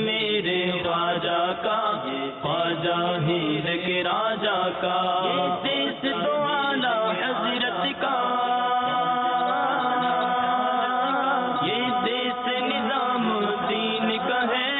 میرے خواجہ کا، خواجہ ہند کے راجا کا، یہ دیس تو اعلیٰ حضرت کا، یہ دیس نظام الدین کا ہے،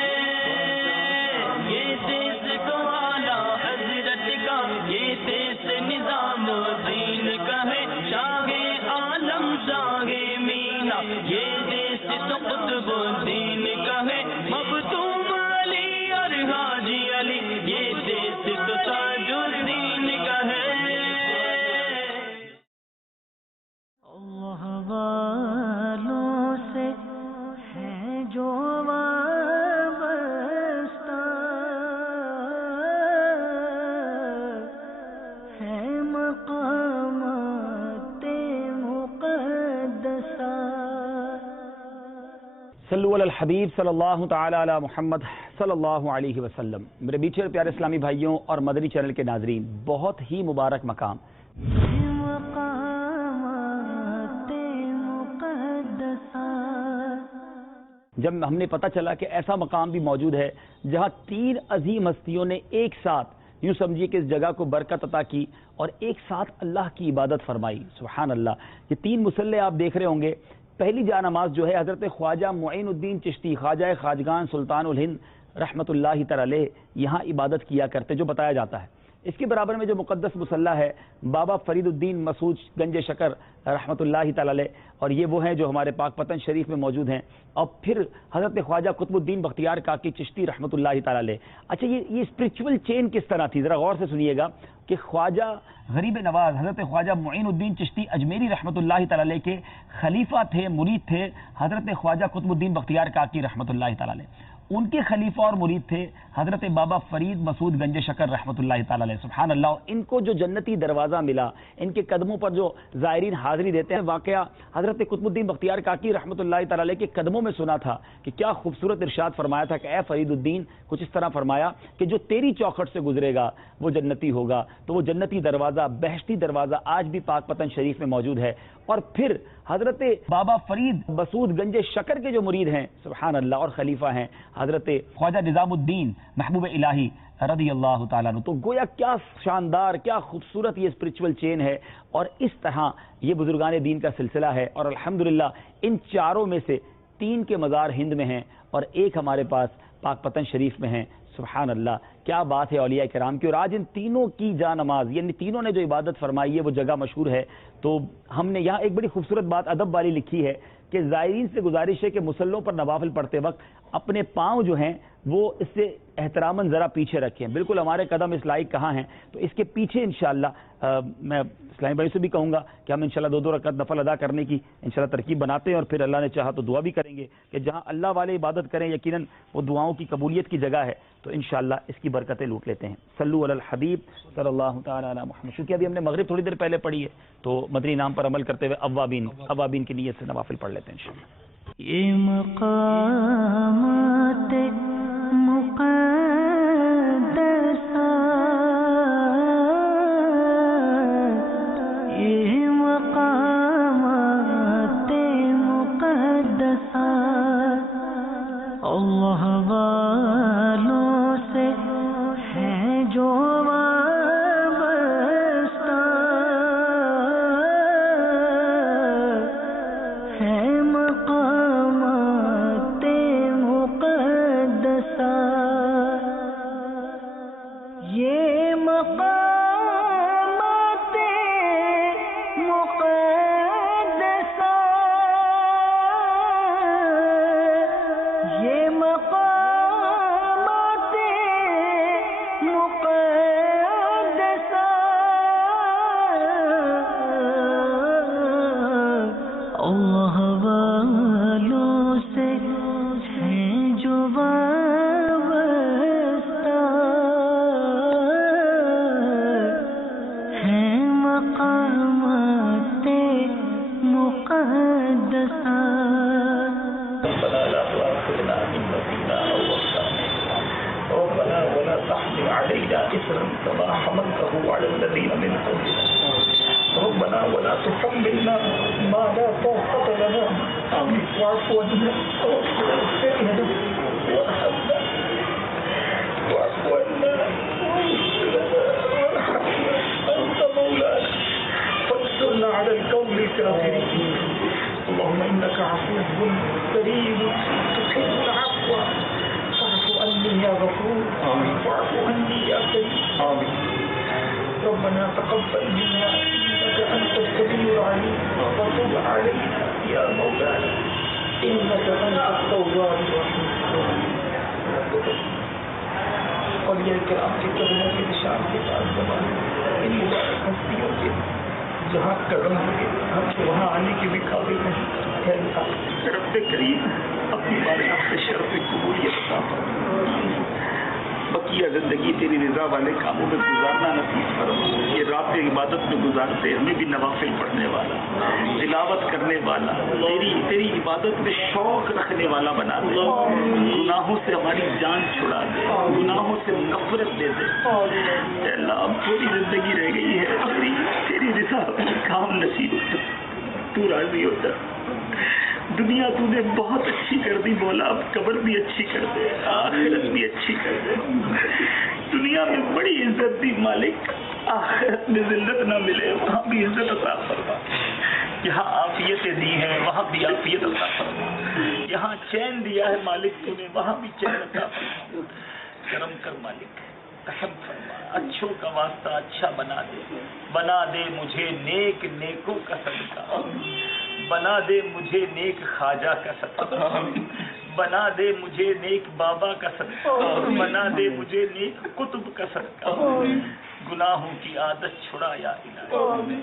یہ دیس تو اعلیٰ حضرت کا، یہ دیس نظام الدین کا ہے، شاہ عالم شاہ مینا، یہ دیس تو قطب الدین کا ہے، مختوم علی اور حاجی علی، یہ دیس تو تاج الدین کا ہے۔ اللہ والوں سے ہے جو وابستہ، ہے مقامات مقدسہ۔ صلو علی الحبیب صلی اللہ تعالی علی محمد صلی اللہ علیہ وسلم۔ میرے میٹھے اور پیارے اسلامی بھائیوں اور مدنی چینل کے ناظرین، بہت ہی مبارک مقام، جب ہم نے پتہ چلا کہ ایسا مقام بھی موجود ہے جہاں تین عظیم ہستیوں نے ایک ساتھ، یوں سمجھیے کہ اس جگہ کو برکت عطا کی اور ایک ساتھ اللہ کی عبادت فرمائی۔ سبحان اللہ۔ یہ تین مصلے آپ دیکھ رہے ہوں گے۔ پہلی جا نماز جو ہے حضرت خواجہ معین الدین چشتی، خواجہ خواجگان سلطان الہند رحمۃ اللہ تعالی علیہ یہاں عبادت کیا کرتے، جو بتایا جاتا ہے۔ اس کے برابر میں جو مقدس مصلی ہے بابا فرید الدین مسعود گنج شکر رحمۃ اللہ تعالی علیہ، اور یہ وہ ہیں جو ہمارے پاک پتن شریف میں موجود ہیں۔ اور پھر حضرت خواجہ قطب الدین بختیار کاکی چشتی رحمۃ اللہ تعالی علیہ۔ اچھا، یہ اسپرچول چین کس طرح تھی، ذرا غور سے سنیے گا کہ خواجہ غریب نواز حضرت خواجہ معین الدین چشتی اجمیری رحمۃ اللہ تعالی علیہ کے خلیفہ تھے، مرید تھے حضرت خواجہ قطب الدین بختیار کاکی رحمۃ اللہ تعالی علیہ۔ ان کے خلیفہ اور مرید تھے حضرت بابا فرید مسعود گنج شکر رحمۃ اللہ تعالی علیہ۔ سبحان اللہ۔ اور ان کو جو جنتی دروازہ ملا، ان کے قدموں پر جو زائرین حاضری دیتے ہیں، واقعہ حضرت قطب الدین بختیار کاکی رحمۃ اللہ تعالی علیہ کے قدموں میں سنا تھا کہ کیا خوبصورت ارشاد فرمایا تھا کہ اے فرید الدین، کچھ اس طرح فرمایا کہ جو تیری چوکھٹ سے گزرے گا وہ جنتی ہوگا۔ تو وہ جنتی دروازہ، بہشتی دروازہ آج بھی پاک پتن شریف میں موجود ہے۔ اور پھر حضرت بابا فرید مسعود گنج شکر کے جو مرید ہیں، سبحان اللہ، اور خلیفہ ہیں حضرت خواجہ نظام الدین محبوب الہی رضی اللہ تعالیٰ عنہ۔ تو گویا کیا شاندار، کیا خوبصورت یہ اسپرچول چین ہے، اور اس طرح یہ بزرگان دین کا سلسلہ ہے۔ اور الحمدللہ ان چاروں میں سے تین کے مزار ہند میں ہیں اور ایک ہمارے پاس پاک پتن شریف میں ہیں۔ سبحان اللہ، کیا بات ہے اولیاء کرام کی۔ اور آج ان تینوں کی جا نماز، یعنی تینوں نے جو عبادت فرمائی ہے، وہ جگہ مشہور ہے۔ تو ہم نے یہاں ایک بڑی خوبصورت بات ادب والی لکھی ہے کہ زائرین سے گزارش ہے کہ مسلوں پر نوافل پڑھتے وقت اپنے پاؤں جو ہیں وہ اس سے احتراماً ذرا پیچھے رکھیں۔ بالکل ہمارے قدم اس لائق کہاں ہیں، تو اس کے پیچھے انشاءاللہ میں اسلامی بھائی سے بھی کہوں گا کہ ہم انشاءاللہ 2 رکعت نفل ادا کرنے کی انشاءاللہ ترکیب بناتے ہیں، اور پھر اللہ نے چاہا تو دعا بھی کریں گے کہ جہاں اللہ والے عبادت کریں یقیناً وہ دعاؤں کی قبولیت کی جگہ ہے، تو انشاءاللہ اس کی برکتیں لوٹ لیتے ہیں۔ صلو علی الحبیب صلی اللہ تعالی علی محمد۔ چونکہ ابھی ہم نے مغرب تھوڑی دیر پہلے پڑھی ہے، تو مدنی نام پر عمل کرتے ہوئے اوابین کی نیت سے نوافل پڑھ لیتے ہیں انشاءاللہ۔ یہ مقامات مقدسہ، یہ مقامات مقدسہ، اللہ والوں سے ہے جو وابستہ، ہے مقامات مقدسہ، یہ مقامات مقدسہ، یہ مقامات مقدسہ، اللہ والوں سے ہیں جو وابستہ، ہیں مقامات مقدسہ۔ ربنا لا تؤاخذنا إن نسينا أو أخطأنا، ربنا ولا تحمل علينا إصرا كما حملته على الذين من قبلنا، ربنا ولا تحملنا ما لا طاقة لنا به، واعف عنا واغفر لنا وارحمنا إنك عفو كريم تحب العفو فاعف عني يا غفور واعف عني يا كريم. ربنا تقبل منا إنك أنت السميع العليم وتب علينا يا مولانا إنك أنت التواب الرحيم. اولیاء کرام کے قدموں کے نشان کے پاس زبان ان مبارک ہستیوں کے جہاں قدم ہوئے ہم سے وہاں آنے کے بھی قابل نہیں. ہے اللہ رب کریم اپنی بارگاہ سے شرف قبولیت عطا فرما. بقیہ زندگی تیری رضا والے کاموں میں گزارنا نصیب فرما. یہ رات عبادت میں گزارتے ہمیں بھی نوافل پڑھنے والا, تلاوت کرنے والا, تیری عبادت میں شوق رکھنے والا بنا دے. گناہوں سے ہماری جان چھڑا دے, گناہوں سے نفرت دے دے. اے اللہ اب تھوڑی زندگی رہ گئی ہے, تیری رضا کام نصیب کر, تو راضی ہو جا. دنیا تو نے بہت اچھی کر دی مولا, اب قبر بھی اچھی کر دے, آخرت بھی اچھی کر دے. دنیا میں بڑی عزت دی مالک, آخرت میں ذلت نہ ملے, وہاں بھی عزت عطا فرما. یہاں عافیتیں دی ہیں وہاں بھی عافیت عطا فرما. یہاں چین دیا ہے مالک تو نے, وہاں بھی چین عطا فرما. کرم کر مالک, رحم فرما, اچھوں کا واسطہ اچھا بنا دے مجھے نیک نیکوں کا صدقہ, بنا دے مجھے نیک خواجہ کا صدقہ, بنا دے مجھے نیک بابا کا صدقہ, بنا دے مجھے نیک قطب کا صدقہ. گناہوں کی عادت چھڑا یا الہی.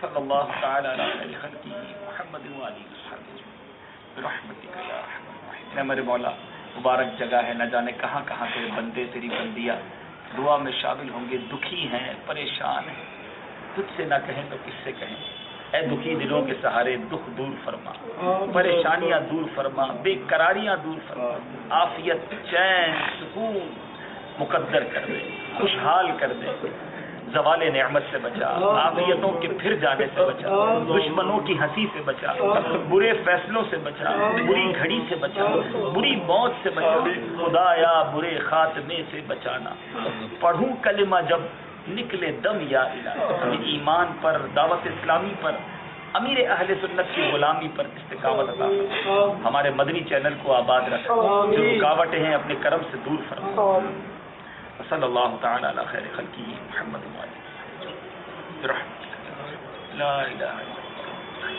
صلی اللہ تعالی علی خیر خلقہ محمد و آلہ وصحبہ برحمتک یا ارحم الراحمین. اے میرے مولا مبارک جگہ ہے, نہ جانے کہاں کہاں سے بندے تیری بندیاں دعا میں شامل ہوں گے. دکھی ہیں, پریشان ہیں, تجھ سے نہ کہیں تو کس سے کہیں. اے دکھی دلوں کے سہارے دکھ دور فرما, پریشانیاں دور فرما, بے قراریاں دور فرما. عافیت, چین, سکون مقدر کر دے, خوشحال کر دے. زوال نعمت سے بچا, عافیتوں کے پھر جانے سے بچا, دشمنوں کی ہنسی سے بچا, برے فیصلوں سے بچا, بری گھڑی سے بچا, بری موت سے بچا. خدایا برے خاتمے سے بچانا. پڑھوں کلمہ جب نکلے دم یا الہی. ایمان پر, دعوت اسلامی پر, امیر اہل سنت کی غلامی پر استقامت عطا فرما. ہمارے مدنی چینل کو آباد رکھ, جو رکاوٹیں ہیں اپنے کرم سے دور فرما. صلی اللہ تعالی علی خیر خلقہ محمد و آلہ برحمتک لا الہ الا اللہ.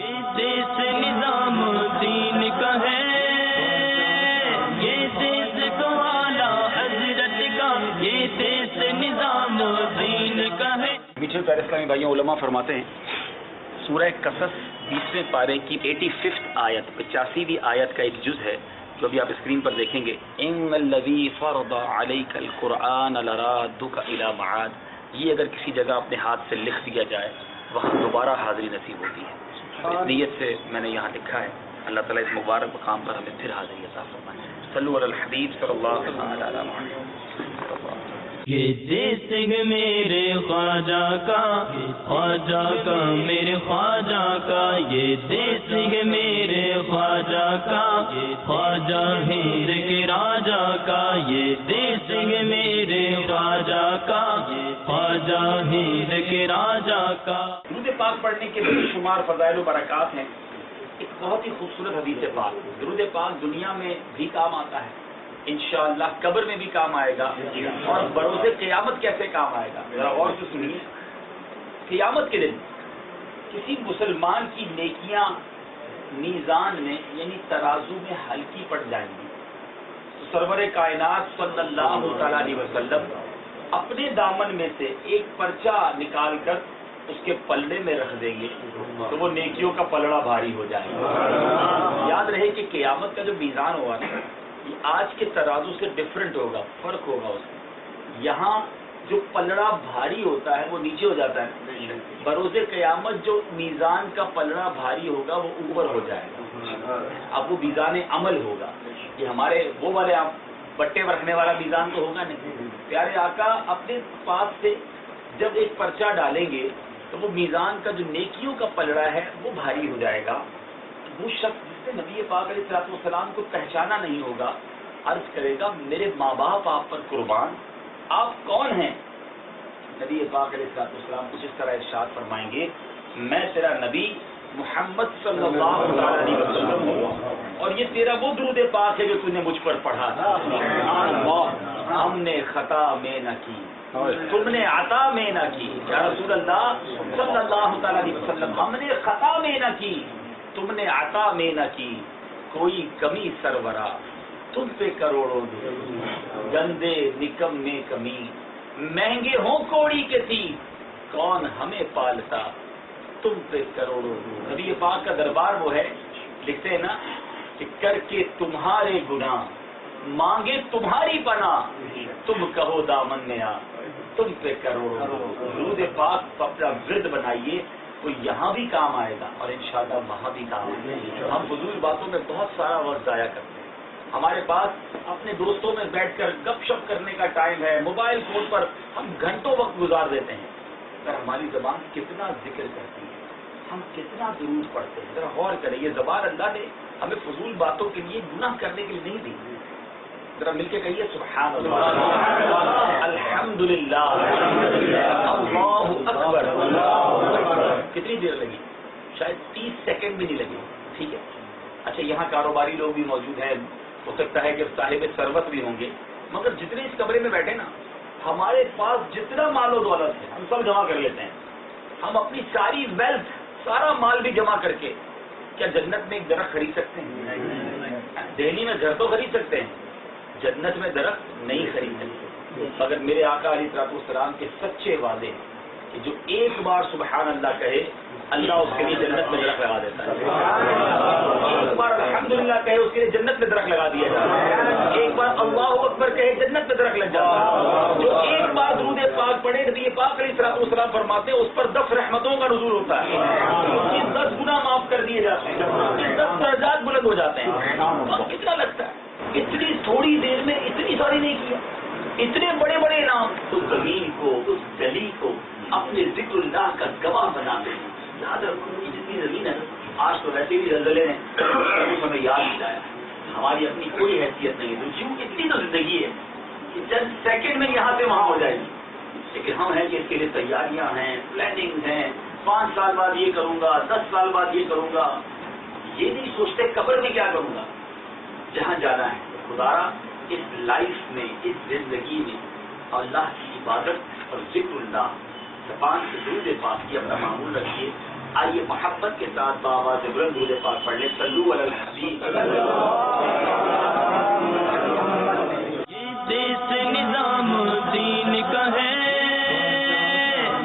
یہ دیس نظام دین کا ہے, یہ دیس تو اعلیٰ حضرت کا, یہ دیس نظام دین کا ہے. میٹھے پیارے اسلامی بھائیوں, علماء فرماتے ہیں سورہ قصص 20ویں پارے کی 85 آیت 85ویں آیت کا ایک جز ہے جو ابھی آپ اسکرین پر دیکھیں گے. ان الذی فرض علیک القرآن لرادک الی معاد. یہ اگر کسی جگہ اپنے ہاتھ سے لکھ دیا جائے وہاں دوبارہ حاضری نصیب ہوتی ہے. اس نیت سے میں نے یہاں لکھا ہے. اللہ تعالیٰ اس مبارک مقام پر ہمیں پھر حاضری عطا فرمائے. صلو علی الحبیب صلی اللہ علیہ وسلم. یہ دیس ہے میرے خواجہ کا, خواجہ کا میرے خواجہ کا, یہ دیس ہے میرے خواجہ کا, خواجہ ہند کے راجا کا, یہ دیس ہے میرے خواجہ کا, خواجہ ہند کے راجا کا. درود پاک پڑھنے کے بے شمار فضائل و برکات ہیں. ایک بہت ہی خوبصورت حدیث پاک. درود پاک دنیا میں بھی کام آتا ہے, انشاءاللہ قبر میں بھی کام آئے گا, اور بروز قیامت کیسے کام آئے گا ذرا اور تو سنیے. قیامت کے دن کسی مسلمان کی نیکیاں میزان میں یعنی ترازو میں ہلکی پڑ جائیں گی تو سرور کائنات صلی اللہ تعالی علیہ وسلم اپنے دامن میں سے ایک پرچہ نکال کر اس کے پلڑے میں رکھ دیں گے تو وہ نیکیوں کا پلڑا بھاری ہو جائے گا. یاد رہے کہ قیامت کا جو میزان ہوا نا یہ آج کے ترازو سے ڈفرینٹ ہوگا, فرق ہوگا اس میں. یہاں جو پلڑا بھاری ہوتا ہے وہ نیچے ہو جاتا ہے. بروز قیامت جو میزان کا پلڑا بھاری ہوگا وہ اوپر ہو جائے گا. اب وہ میزان عمل ہوگا. یہ ہمارے وہ والے بٹے رکھنے والا میزان تو ہوگا نہیں. پیارے آقا اپنے پاس سے جب ایک پرچہ ڈالیں گے تو وہ میزان کا جو نیکیوں کا پلڑا ہے وہ بھاری ہو جائے گا. وہ شخص جس نے نبی پاک علیہ الصلوۃ والسلام کو پہچانا نہیں ہوگا عرض کرے گا میرے ماں باپ آپ پر قربان, آپ کون ہیں؟ نبی پاک علیہ الصلوۃ والسلام کچھ اس طرح ارشاد فرمائیں گے میں تیرا نبی محمد صلی اللہ علیہ وسلم ہو، اور یہ تیرا وہ درود پاک ہے جو تُو نے مجھ پر پڑھا تھا. ہم نے خطا میں نہ کی، تم نے عطا میں نہ کی. یا رسول اللہ صلی اللہ علیہ وسلم، ہم نے خطا میں نہ کی، تم نے عطا میں نہ کی. کوئی کمی سرورا تم پہ کروڑوں درود، گندے نکم میں کمی، مہنگے ہوں کوڑی کے تھی، کون ہمیں پالتا تم پہ کروڑوں درود. نبی پاک کا دربار وہ ہے، لکھتے ہیں نا کہ کر کے تمہارے گناہ مانگے تمہاری پناہ، تم کہو دامن میں آ تم پہ کروڑوں درود پاک اپنا ورد بنائیے. تو یہاں بھی کام آئے گا اور انشاءاللہ وہاں بھی کام آئے گا. ہم فضول باتوں میں بہت سارا وقت ضائع کرتے ہیں. ہمارے پاس اپنے دوستوں میں بیٹھ کر گپ شپ کرنے کا ٹائم ہے، موبائل فون پر ہم گھنٹوں وقت گزار دیتے ہیں. اگر ہماری زبان کتنا ذکر کرتی ہے، ہم کتنا درود پڑھتے ہیں، ذرا غور کریں. یہ زبان اللہ نے ہمیں فضول باتوں کے لیے، گناہ کرنے کے لیے نہیں دی. ذرا مل کے کہیے سبحان اللہ، الحمدللہ، اللہ اکبر. کتنی دیر لگی؟ شاید 30 سیکنڈ بھی نہیں لگے. ٹھیک ہے. اچھا، یہاں کاروباری لوگ بھی موجود ہیں، ہو سکتا ہے کہ صاحب ثروت بھی ہوں گے، مگر جتنے اس کمرے میں بیٹھے نا، ہمارے پاس جتنا مال و دولت ہے ہم سب جمع کر لیتے ہیں. ہم اپنی ساری ویلتھ، سارا مال بھی جمع کر کے کیا جنت میں ایک درخت خرید سکتے ہیں؟ دہلی میں گھر تو خرید سکتے ہیں، جنت میں درخت نہیں خرید سکتے. اگر میرے آقا علیہ السلام کے سچے وعدے کہ جو ایک بار سبحان اللہ کہے، اللہ اس کے لیے جنت میں درخت لگا دیتا ہے. ایک بار الحمدللہ کہے، اس کے لیے جنت میں درخت لگا دیا جاتا ہے. ایک بار اللہ اکبر کہے، جنت میں درخت لگ جاتا ہے. جو ایک بار درود پاک پڑھے، نبی پاک علیہ السلام فرماتے ہیں اس پر 10 رحمتوں کا نزول ہوتا ہے، اس کے 10 گناہ معاف کر دیے جاتے ہیں، اس کے 10 درجات بلند ہو جاتے ہیں. اور کتنا لگتا ہے اتنی تھوڑی دیر میں اتنی ساری نہیں کیا، اتنے بڑے بڑے نام. تو زمین کو، اس گلی کو اپنے ذکر اللہ کا گواہ بناتے ہیں. یاد رکھو کہ جتنی زمین ہے، آج تو ویسے بھی زلزلے نے ہمیں یاد دلایا، ہماری اپنی کوئی حیثیت نہیں ہے. تو کیوں اتنی تو زندگی ہے کہ چند سیکنڈ میں یہاں سے وہاں ہو جائے گی. لیکن ہم ہیں کہ اس کے لیے تیاریاں ہیں، پلاننگ ہیں. 5 سال بعد یہ کروں گا، 10 سال بعد یہ کروں گا. یہ نہیں سوچتے قبر میں کیا کروں گا. جہاں جانا ہے خدارا اس لائف میں، اس زندگی میں اللہ کی عبادت اور ذکر اللہ، زبان سے درود پاک کی اپنا معمول رکھیے. آئیے محبت کے ساتھ بآواز بلند درود پاک پڑھ لیں. صلو علی الحبیب. یہ دیس نظام دین کا ہے،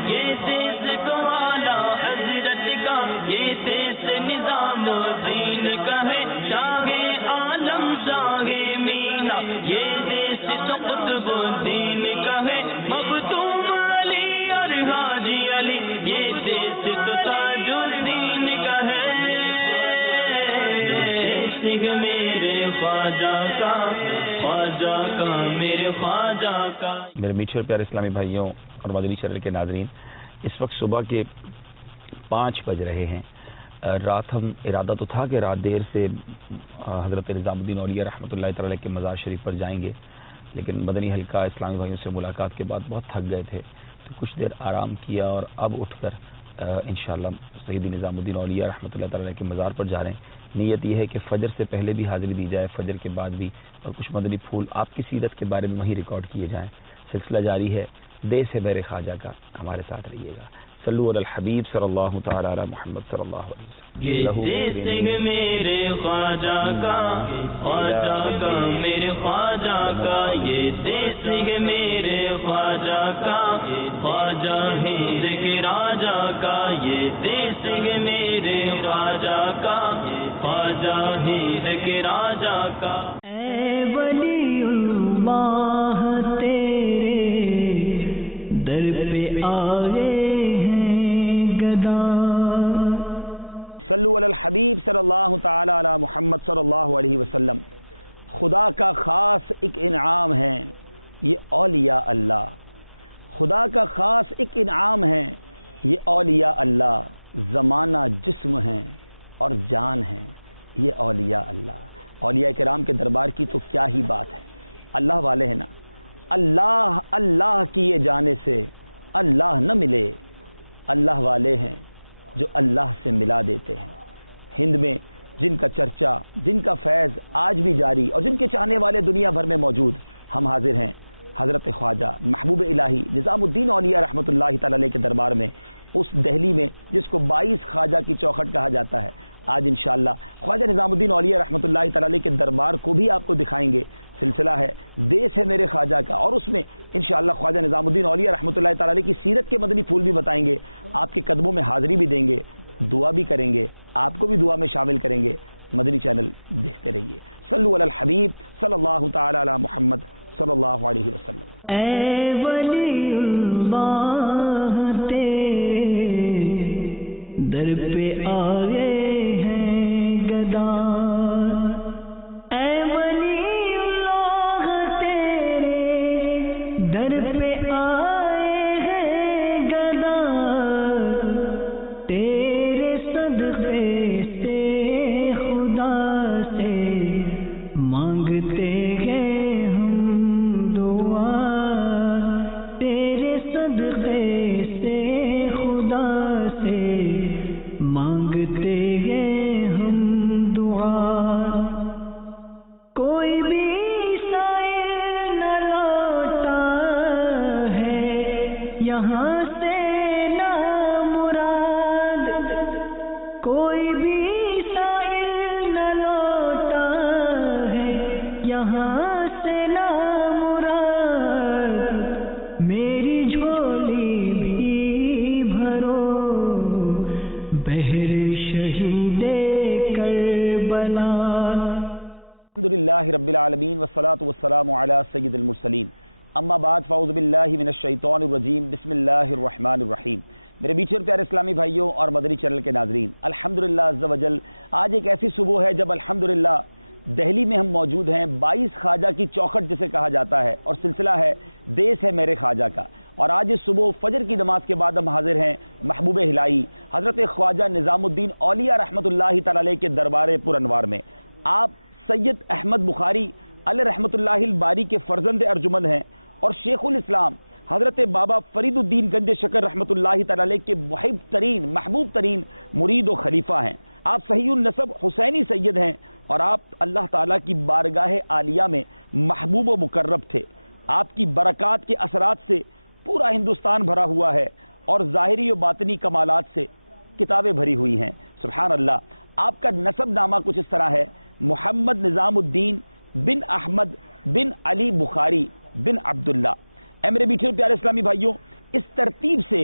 یہ دیس کو اعلیٰ حضرت کا، یہ دیس نظام دین کا ہے. شاہ عالم شاہ مینا، یہ دیس تو قطب دین کا ہے. مختوم علی اور حاجی علی، یہ دیس تو تاج الدین کا ہے. دیس میرے خواجہ کا، خواجہ کا میرے خواجہ کا. میرے میٹھے اور پیارے اسلامی بھائیوں اور مدنی چینل کے ناظرین، اس وقت صبح کے 5 بج رہے ہیں. رات ہم ارادہ تو تھا کہ رات دیر سے حضرت نظام الدین اولیاء رحمۃ اللہ تعالی کے مزار شریف پر جائیں گے، لیکن مدنی حلقہ اسلامی بھائیوں سے ملاقات کے بعد بہت تھک گئے تھے، تو کچھ دیر آرام کیا اور اب اٹھ کر انشاءاللہ سید نظام الدین اولیاء رحمۃ اللہ تعالی کے مزار پر جا رہے ہیں. نیت یہ ہے کہ فجر سے پہلے بھی حاضری دی جائے، فجر کے بعد بھی، اور کچھ مدنی پھول آپ کی سیرت کے بارے میں وہیں ریکارڈ کیے جائیں. سلسلہ جاری ہے دیس ہے بیر خواجہ کا. ہمارے ساتھ رہیے گا. صلو علی الحبیب صلی اللہ تعالی علی محمد صلی اللہ علیہ وسلم. یہ دیس میرے خواجہ کا، خواجہ کا میرے خواجہ کا، یہ دیس میرے خواجہ کا، خواجہ ہند کے راجہ کا، یہ دیس میرے خواجہ کا، خواجہ ہند کے راجہ کا. اے ولی اللہ تیرے در پہ آئے صلو علی الحبیب صلی اللہ تعالی علی محمد صلی اللہ علیہ وسلم. خدا کا خاص ایک انعام ہے یہ اولیاء اللہ، خدا کا خاص ایک انعام ہے یہ اولیاء اللہ. زمانہ جسم ہے اور جان ہے یہ اولیاء اللہ. اولیاء کرام کے دربار کی تو کیا ہی بات ہے. اللہ والے ہیں نا، اللہ اللہ کیے جانے سے اللہ نہ ملے. اللہ والے ہیں جو اللہ سے ملا دیتے ہیں. ہند میں جن کا چرچا، جن کا فیض آج بھی جاری اور جن کے چاہنے والے دنیا بھر میں موجود، ہم حاضر ہیں حضرت خواجہ محبوب الہی نظام الدین اولیاء رحمۃ اللہ تعالی علیہ کے دربار میں، اس دہلی میں جس کو 22 خواجہ کی چوکھٹ کہا جاتا ہے. آج انشاءاللہ خواجہ نظام الدین اولیاء رحمۃ اللہ تعالی علیہ کے دربار کو بھی آپ کو دکھائیں گے. سلسلہ ہے دیس ہے میرے خواجہ کا، اور اس میں انشاءاللہ خواجہ نظام الدین اولیاء رحمۃ اللہ تعالی علیہ کی سیرت کے مدنی پھول بھی بتائیں گے، آپ کے قدموں میں حاضری بھی دیں گے، دعا بھی کریں گے، آپ کو بھی دعا میں شامل کریں گے. مدنی چینل دیکھتے رہیے. صلو علی الحبیب صلی اللہ تعالی علی محمد صلی اللہ علیہ وسلم. اے ولی اللہ تیرے در پہ آئے ہیں گدا، اے ولی اللہ تیرے در پہ آئے ہیں گدا، تیرے صدقے سے خدا سے مانگتے ہیں ہم دعا، تیرے صدقے سے خدا سے مانگتے ہیں ہم دعا. کوئی بھی سائل نہ لوٹا ہے یہاں سے نہ مراد، کوئی بھی سائل نہ لوٹا ہے یہاں سے نہ مراد، میری جھولی بھی بھرو بہر شہید کربلا. الحمدللہ رب العالمین والصلاة والسلام علی سید المرسلین. اما بعد فاعوذ باللہ من الشیطان الرجیم بسم اللہ الرحمن الرحیم. میرے میٹھے اور پیارے اسلامی بھائیوں اور مدنی چینل کے ناظرین، الحمدللہ عز و جل آج ایک ایسی صبح ہے جب الحمدللہ دہلی میں ہم موجود ہیں 22 خواجہ کی چوکھٹ جسے کہا جاتا ہے، اور سلسلہ ہے دیس ہے میرے خواجہ کا. اور آج اس صبح فجر کی نماز کے بعد ہم حاضر ہیں محبوب الہی حضرت خواجہ نظام الدین اولیاء رحمۃ اللہ تعالی علیہ کے دربار پر انوار میں. آپ سید احمد بخاری علیہ رحمۃ اللہ الباری کے فرزند ارجمند ہیں، اور شیخ الاسلام حضرت بابا فرید الدین گنج شکر رحمۃ اللہ تعالی علیہ کے محب ترین محبوب ترین مرید و خلیفہ ہیں. آپ صحیح النسب حسینی سید ہیں، اور آپ اللہ تعالیٰ کی بارگاہ عالیہ میں محبوب و مقرب تھے. آپ کی برکات کے اثرات سے پورا ہندوستان بھرا ہوا ہے، اور ظاہری و باطنی کمالات سے کتابیں بھری ہوئی ہیں. سبحان اللہ. آپ کا نسب نامہ کچھ اس طرح ہے: محمد نظام الدین بن احمد بن علی بخاری بن عبداللہ. اے میرے میٹھے پیارے اسلامی بھائیوں، اس ترتیب سے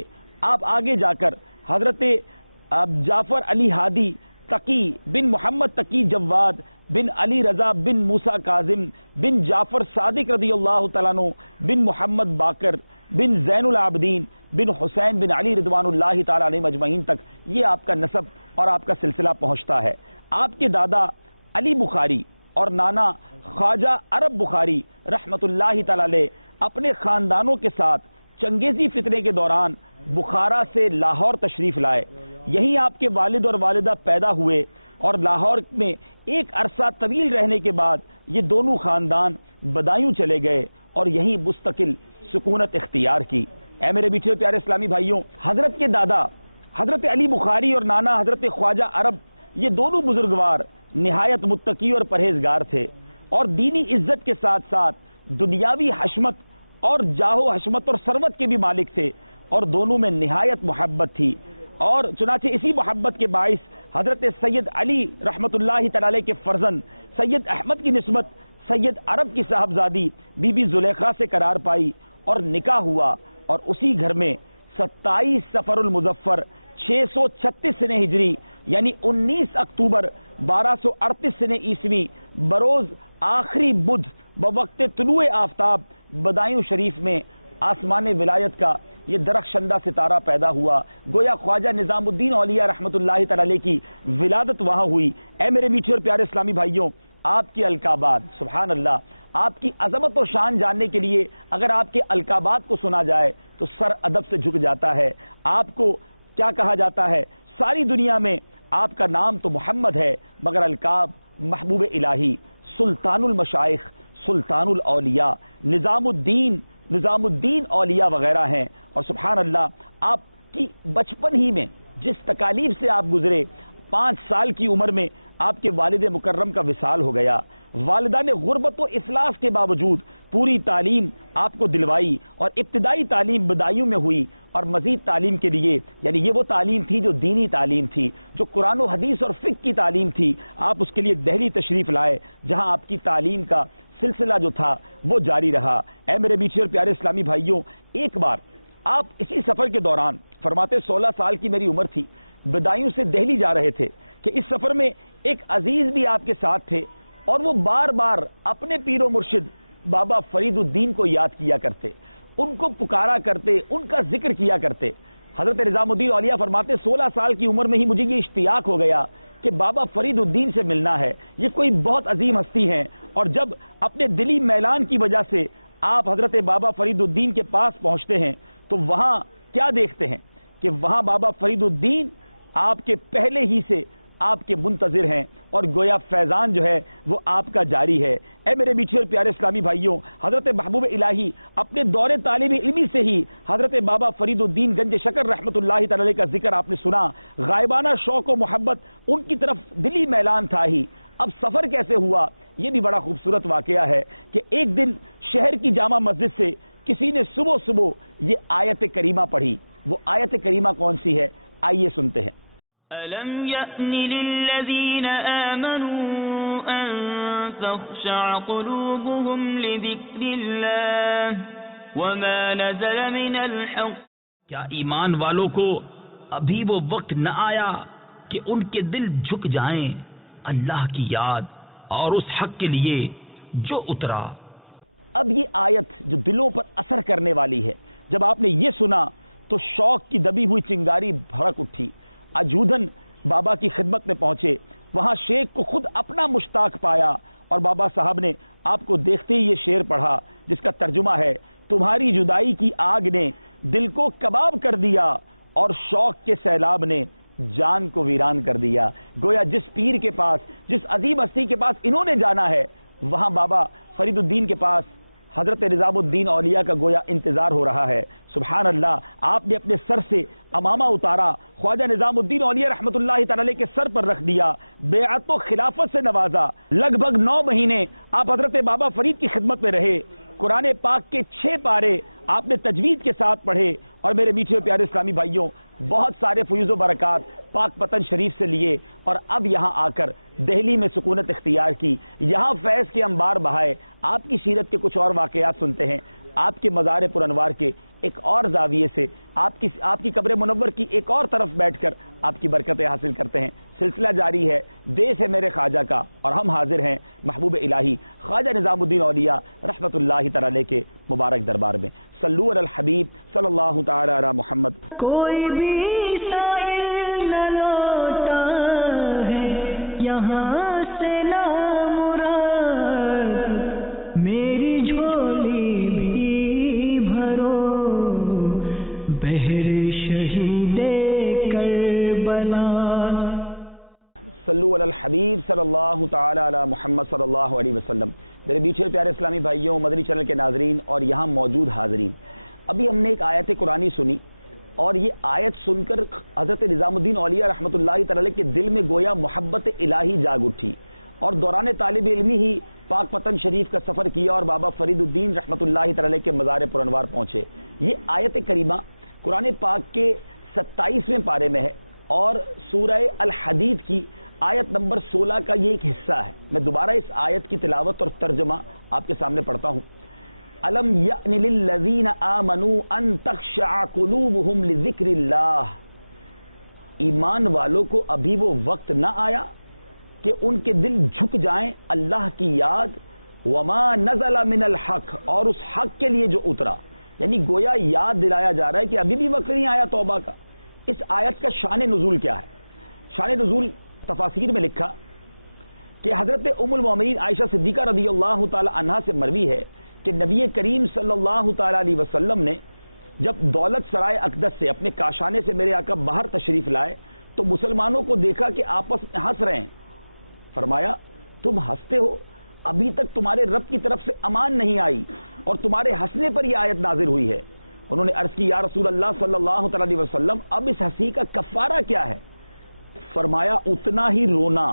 آپ آگے جا کر حضرت جعفر علی ہادی تقی بن محمد تقی جواد بن علی رضا بن موسیٰ کاظم بن جعفر صادق رضی اللہ تعالیٰ عنہ بن محمد باقر بن زین العابدین بن حسین بن علی رضوان اللہ تعالیٰ علیہ مجمعین تک یہ آپ کا نسب اور آپ کا سلسلہ پہنچتا ہے. آپ کے دادا علی بخاری اور نانا خواجہ عرب بخاری رحمت اللہ تعالی علیہ اپنے خاندانوں کے ساتھ چنگیزی فتنے کے دوران بخارا سے لاہور تشریف لائے. یہیں آپ کے والد اور والدہ پیدا ہوئے، اور لاہور میں ایک عرصہ طویل رہنے کے بعد یہ دونوں خاندان بدایوں چلے گئے اور یہیں مستقل سکونت اختیار کی. اے میرے میٹھے پیارے اسلامی بھائیوں، حضرت کے دادا حضرت علی بخاری اور نانا حضرت خواجہ عرب یہ دونوں بزرگوار نہایت متقی اور پرہیزگار تھے، اور دینی عزت کے ساتھ ساتھ دنیاوی حشمت اور جاہ و حشمت اور ثروت کے بھی مالک تھے، اور دونوں میں نہایت محبت تھی. اور چنانچہ اسی محبت کے باعث حضرت سید علی رحمت اللہ تعالی علیہ کے فرزند سید احمد کی نسبت سید عرب کی صاحبزادی بی بی زلیخا سے قرار پائی اور نکاح ہوا، اور اسی گھر میں 27 سفر المظفر 636 سنہ ہجری یعنی 19 اکتوبر 1238 سنہ عیسوی بروز آخری بدھ بوقت طلوع آفتاب بدایوں شریف میں آسمان ولایت کا یہ درخشندہ ستارہ پیدا ہوا. گویا خواجہ نظام الدین اولیاء رحمت اللہ تعالی علیہ کی ولادت وہاں ہوئی. اے میرے میٹھے اور پیارے اسلامی بھائیوں، آپ کے القابات، سبحان اللہ، آپ کی عظمت و شان جاننے کے لیے اگر آپ کے القابات کو سنا جائے تو سر ادب سے جھک جاتا ہے. آپ کو کیا کہا جاتا ہے؟ ساری دنیا میں آپ کا نام تو محمد ہے، مگر القاب محبوب الہی، سلطان المشائخ، سلطان الاولیاء، نظام الدین اولیاء وغیرہ ہیں. اور سبحان اللہ، آپ کی بچپن ہی میں جس تکالیف سے آپ گزرے، 5 سال کی عمر میں آپ کے والد مکرم کا وصال ہو گیا، والدہ نے غربت و افلاس کے باوجود پوری تعلیم آپ کو دلوائی، اور ابتدائی تعلیم بدایوں میں ہوئی، اور مزید تعلیم کے لیے یعنی یہ وہ تعلیم تھی جو دینی تعلیم تھی، جو قرآن و حدیث اور فقہ کی تعلیم تھی، آپ اس کے لیے دہلی تشریف لائے، جہاں آپ کی تعلیم کا سلسلہ جو تھا وہ جاری رہا۔ اے میرے میٹھے اور پیارے اسلامی بھائیوں، ایک بار آپ اسی سفر کے دوران، فرماتے 16 سال کی میری عمر تھی، بدایوں سے دہلی جا رہے تھے کہ اس سفر میں ایک عزیز بھی آپ کے ساتھ تھے، اور وہ بار بار اپنے پیر و مرشد بابا فرید الدین کو یاد کیا کرتے، ان کو پکارا کرتے، ان کا ذکر کیا کرتے۔ حضرت نظام الدین اولیاء فرماتے 16 سال کی عمر میں ہی مجھے یہ اشتیاق ہو گیا کہ بابا فرید الدین سے ملنا ہے، یہ کوئی بہت عظیم ہستی ہیں۔ اور جب اپنے دلی میلان کی وجہ سے آپ حضرت بابا فرید الدین کے پاس پہنچتے ہیں تو وہاں کیا دیکھتے ہیں کہ وہاں بابا فرید الدین آپ کے پہلے ہی سے آپ کے منتظر ہیں، اور گویا فیضان جو ہے وہ آپ کا جاری ہے۔ اے میرے میٹھے اور پیارے اسلامی بھائیوں، حضرت محبوب الہی اپنے دور طالب علمی سے ہی حضرت بابا فرید الدین گنج شکر رحمت اللہ تعالی کا ذکر آپ نے سنا، غائبانہ شوق و محبت ان کی طرف دلی میلان تھا ہی۔ اب سفر کیسے ہوا، یہ بھی بڑا خوبصورت واقعہ ہے کہ ایک دن شہر کی جامع مسجد سے کسی نے صبح صبح یہ آیت کریمہ پڑھی۔ وہ آیت کریمہ کون سی ہے، آئیے سنتے ہیں۔ أَلَمْ يَأْنِ لِلَّذِينَ آمَنُوا أَن تَخْشَعَ قُلُوبُهُمْ لِذِكْرِ اللَّهِ وَمَا نَزَلَ مِنَ الْحَقِّ۔ کیا ایمان والوں کو ابھی وہ وقت نہ آیا کہ ان کے دل جھک جائیں اللہ کی یاد اور اس حق کے لیے جو اترا۔ اب یہ آیت جو دلوں پر اثر کرنے والی ہے، جب آپ نے یہ سنا تو شوق کی دبی ہوئی چنگاری بھڑک اٹھی۔ اجودھن بابا کی خدمت میں پہنچے، وہاں شیخ کو خود اپنا مشتاق پایا، اور بابا صاحب نے آپ کو دیکھتے ہی یہ شعر پڑھا جس کا ترجمہ ہے، تمہاری جدائی کی آگ نے دل کو کباب کر دیا، اور شوق کے سیلاب نے جان کو ویران کر دیا۔ گویا جس پیر کے پاس، جس عظیم ہستی کے پاس انہوں نے جانا ہے، وہاں بابا فرید الدین کے پاس حضرت نظام الدین اولیاء کا گویا انتظار ہو رہا ہے۔ سبحان اللہ، آپ نے اپنے سر سے امامہ اتارا، خواجہ نظام الدین اولیاء رحمت اللہ تعالی کے سر پر رکھ دیا، بیعت و خلافت سے نوازا۔ لگ بھگ 9 مہینے آپ حضرت بابا فرید کی خدمت میں رہے، قرآن پاک کے 6 پارے آپ نے تجوید کے ساتھ پڑھے، اور میرے میٹھے پیارے اسلامی بھائیوں، بہت سارے فیوز و برکات پاک پتن شریف سے لیے، اور اب یہاں آ کر دہلی میں سکونت اختیار کی، یہاں فیض کے انبار بہائے۔ آپ کی سیرت کے کچھ اور واقعات سنتے ہیں، آپ کے مزار پر انوار کے ایک اور زاویے سے، آپ کی قبر منور کی ایک اور طرف بیٹھ کر آپ کی برکتیں حاصل کرتے ہیں۔ سلسلہ جاری ہے، دیس ہے میرے خواجہ کا، اور ہم حاضر ہیں محبوب الہی خواجہ نظام الدین اولیاء رحمت اللہ تعالی کے مبارک دربار میں۔ صلو علی الحبیب صلی اللہ تعالی علی محمد۔ کوئی بھی سائل نہ لوٹا ہے یہاں سے نہ مراد، میری جھولی بھی بھرو بہر شہید کربلا۔ صلو علی الحبیب صلی اللہ تعالی علی محمد صلی اللہ علیہ وسلم۔ میرے میٹھے پیارے اسلامی بھائیوں، مدنی چینل کے ناظرین اور یہاں موجود حاضرین، ابھی ہم نے ایک آیت قرآنی سنی، اور یہ آیت سن کر حضرت نظام الدین اولیاء رحمت اللہ تعالی کے دل میں گویا محبت الہی جاگ اٹھی، اور دوران طالب علمی ہی پاک پتن شریف کا سفر کیا اور بابا فرید الدین رحمت اللہ تعالی کے مزار پر انوار پہنچے۔ یہ آیت کریمہ قرآن پاک کے 27ویں پارے میں ہے، اور سورہ الحدید کی آیت نمبر 16 کا یہ ایک حصہ ہے۔ میں دوبارہ اس آیت کی تلاوت اور ترجمہ آپ کے سامنے پڑھتا ہوں۔ الم یأن للذین آمنوا ان تخشع قلوبہم لذکر اللہ، ایمان والوں کو ابھی وہ وقت نہ آیا کہ ان کے دل جھک جائیں اللہ کی یاد، وما نزل من الحق، اور اس حق کے لیے جو اترا، یعنی گویا یاد دلایا جا رہا ہے کہ ابھی بھی وقت نہیں آیا توبہ کا۔ اس آیت کا شان نزول کیا ہے؟ شان نزول تفاسیر میں لکھا کہ حضرت ام المومنین عائشہ صدیقہ رضی اللہ تعالی عنہا سے مروی ہے کہ نبی کریم صلی اللہ تعالی علیہ وسلم نے جب دولت سرائے اقدس سے اپنے کاشانے سے میرے آقا باہر تشریف لائے تو مسلمانوں کو دیکھا کہ آپس میں ہنس رہے ہیں۔ فرمایا تم ہنستے ہو، ابھی تک تمہارے رب کی طرف سے امان نہیں آئی اور تمہارے ہنسنے پر یہ آیت نازل ہوئی ہے۔ انہوں نے عرض کی یا رسول اللہ صلی اللہ تعالی علیہ وسلم اب اس ہنسی کا کفارہ کیا ہے؟ فرمایا اتنا ہی رونا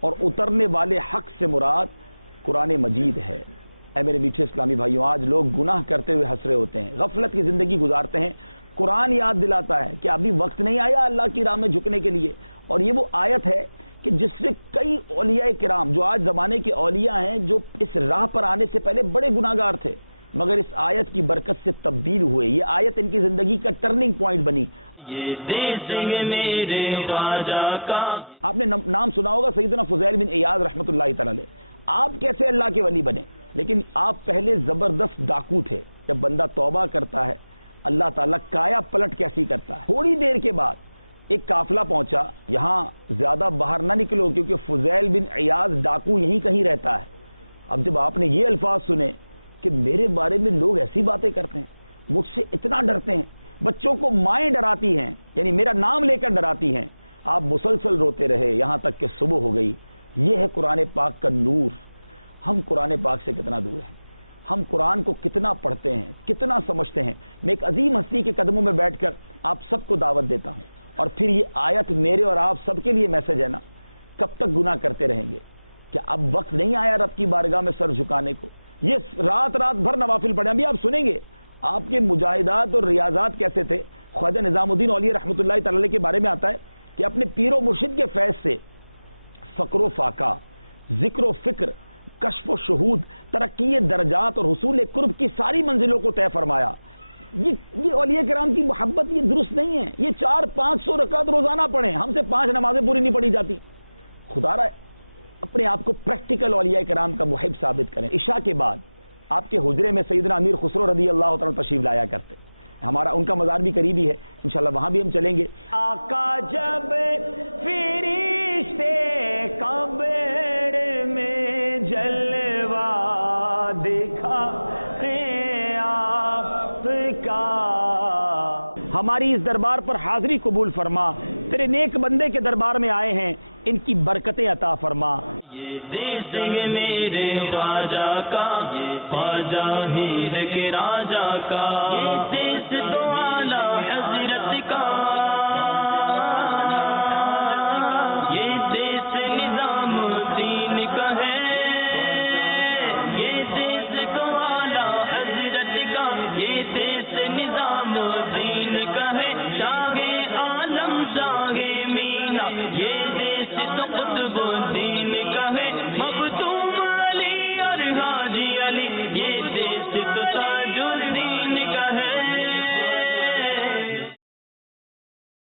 اور اترنے والے حق سے مراد قرآن مجید ہے۔ اے میرے میٹھے اسلامی بھائیوں، آج لوگ گناہ کرتے ہوئے ہنس رہے ہوتے ہیں، غفلت کی زندگی گزارتے ہیں، قرآن یاد دلاتا ہے کہ ابھی وقت نہیں آیا اللہ کی راہ میں جھکنے کے لیے، اور یہ وہ آیت ہے کہ جس سے کئی اولیاء کرام جو آج زمانے کے اولیاء ہیں جو اس راہ پر آنے سے پہلے بڑے گناہگار تھے مگر اس آیت کی برکت سے تبدیل ہوئے، یہ آیت ان کی زندگی کا ٹرننگ پوائنٹ بنی۔ یہ دیس ہے میرے خواجہ کا۔ آپ نے نام سنا ہوگا سیدنا فضیل بن عیاض رحمۃ اللہ تعالی علیہ۔ آپ کیسے اللہ کے ولی بنے؟ لیکن آپ پہلے زبردست ڈاکو تھے۔ جب بندہ توبہ کرتا ہے اللہ تعالیٰ کایا پلٹ کیسی کرتا ہے۔ تھوڑی دیر کے بعد ایک قافلہ پہنچا، یہاں زیادہ باہر نہ نکلو کیونکہ فضیل بن عیاض ڈاکو یہیں کہیں رہتا ہے۔ اب جب آپ نے یہ الفاظ سنے کہ میرے بارے میں لوگ ایسی باتیں کرتے ہیں، مجھ سے اتنا ڈرتے ہیں، بچوں کو مائیں ڈراتی ہیں، یعنی میرا نام لے کر ڈراتی ہیں، آپ مسلسل روتے رہے یہاں تک کہ صبح ہو گئی۔ یہ ہے قرآن پاک کا نور۔ ہم قرآن پاک سے کتنا دور ہیں، ہم قرآن کو کتنا پڑھتے ہیں، کتنا سمجھتے ہیں۔ میں ایک عظیم ہستی کے قدموں میں بیٹھ کر آپ سب کو دعوت دیتا ہوں، اور پھر یہ آیت میرے اور آپ سب کے لیے میسج ہے نا، کب تک گناہ کرتے رہیں گے؟ کہ اب وقت نہیں آیا رب کی بارگاہ میں سر جھکانے کو؟ یہ رات بھر نوافل پڑھیں۔ ابھی آپ سنیں گے آپ کے مجاہدات اور ریاضات کیسے تھے۔ خواجہ نظام الدین اولیاء رحمۃ اللہ تعالی علیہ کے بارے میں آتا ہے کہ اپنے پیر و مرشد کے فیض سے فقر و فاقہ، ذکر و فکر، کشف و شہود، ترقی درجات اور حصول قرب کی ساری منزلوں کو طے فرمایا۔ یہ اولیاء کرام کی محبت یہ درست نہیں ہے۔ یہ 400-500 رکعت روزانہ پڑھیں، ہم سے 5 نمازیں پوری نہیں پڑھی جاتی۔ خدا را اپنے آپ کو پریکٹیکل اولیاء کرام کا محب ثابت کریں۔ عشاء کے بعد آپ کے حجرے میں سیدنا امیر خسرو رضی اللہ تعالیٰ تشریف لایا کرتے، ہمارا ان کا مزار بھی قریبی ہے، انشاءاللہ وہاں بھی ہم چلیں گے۔ آقا جب فرشتے قبر میں جلوہ دکھاتے آپ کا، ہماری اس دربار پر حاضری قبول فرما، تیرے نیک بندے کے دربار میں آئے ہیں، ان کی برکتیں عطا فرما۔ یہ دیس ہے میرے خواجہ کا، خواجہ ہیر کے راجہ کا۔